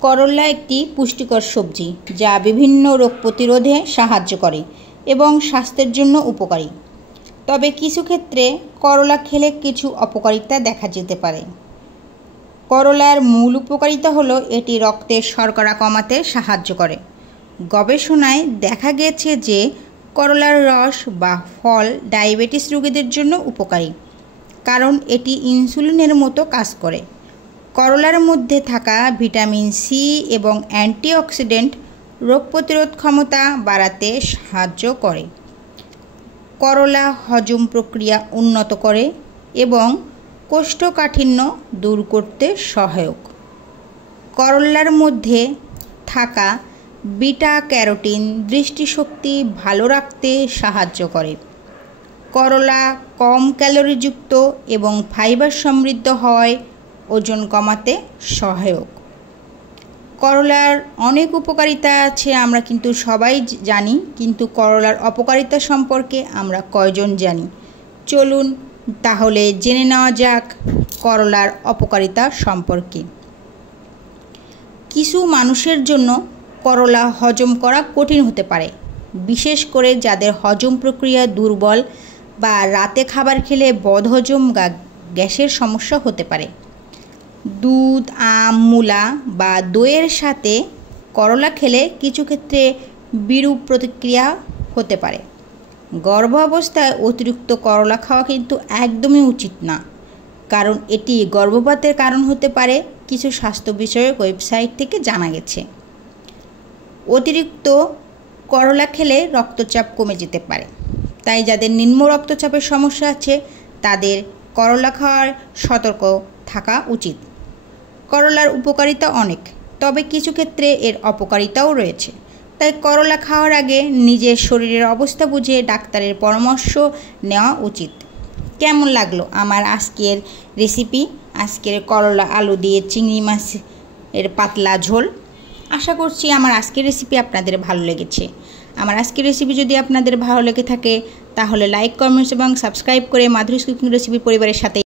করলা একটি পুষ্টিকর সবজি যা বিভিন্ন রোগ প্রতিরোধে সাহায্য করে এবং স্বাস্থ্যের জন্য উপকারী। তবে কিছু ক্ষেত্রে করলা খেলে কিছু অপকারিতা দেখা যেতে পারে। করলার মূল উপকারিতা হলো এটি রক্তের শর্করা কমাতে সাহায্য করে। গবেষণায় দেখা গেছে যে করলার রস বা ফল ডায়াবেটিস রোগীদের জন্য উপকারী, কারণ এটি ইনসুলিনের মতো কাজ করে। করলার মধ্যে থাকা ভিটামিন সি এবং অ্যান্টিঅক্সিডেন্ট রোগ প্রতিরোধ ক্ষমতা বাড়াতে সাহায্য করে। করলা হজম প্রক্রিয়া উন্নত করে এবং কোষ্ঠকাঠিন্য দূর করতে সহায়ক। করলার মধ্যে থাকা বিটা ক্যারোটিন দৃষ্টিশক্তি ভালো রাখতে সাহায্য করে। করলা কম ক্যালোরিযুক্ত এবং ফাইবার সমৃদ্ধ হওয়ায় ওজন কমাতে সহায়ক। করলার অনেক উপকারিতা আছে আমরা কিন্তু সবাই জানি, কিন্তু করলার অপকারিতা সম্পর্কে আমরা কয়জন জানি? চলুন তাহলে জেনে নেওয়া যাক করলার অপকারিতা সম্পর্কে। কিছু মানুষের জন্য করলা হজম করা কঠিন হতে পারে, বিশেষ করে যাদের হজম প্রক্রিয়া দুর্বল বা রাতে খাবার খেলে বদহজম গ্যাসের সমস্যা হতে পারে। দুধ, আম, মূলা বা দইয়ের সাথে করলা খেলে কিছু ক্ষেত্রে বিরূপ প্রতিক্রিয়া হতে পারে। গর্ভাবস্থায় অতিরিক্ত করলা খাওয়া কিন্তু একদমই উচিত না, কারণ এটি গর্ভপাতের কারণ হতে পারে, কিছু স্বাস্থ্য বিষয়ক ওয়েবসাইট থেকে জানা গেছে। অতিরিক্ত করলা খেলে রক্তচাপ কমে যেতে পারে, তাই যাদের নিম্ন রক্তচাপের সমস্যা আছে তাদের করলা খাওয়ার সতর্ক থাকা উচিত। করলার উপকারিতা অনেক, তবে কিছু ক্ষেত্রে এর অপকারিতাও রয়েছে, তাই করলা খাওয়ার আগে নিজের শরীরের অবস্থা বুঝে ডাক্তারের পরামর্শ নেওয়া উচিত। কেমন লাগলো আমার আজকের রেসিপি? আজকের করলা আলু দিয়ে চিংড়ি মাছের পাতলা ঝোল। আশা করছি আমার আজকের রেসিপি আপনাদের ভালো লেগেছে। আমার আজকের রেসিপি যদি আপনাদের ভালো লেগে থাকে তাহলে লাইক, কমেন্টস এবং সাবস্ক্রাইব করে মাধুরীস কুকিং রেসিপি পরিবারের সাথে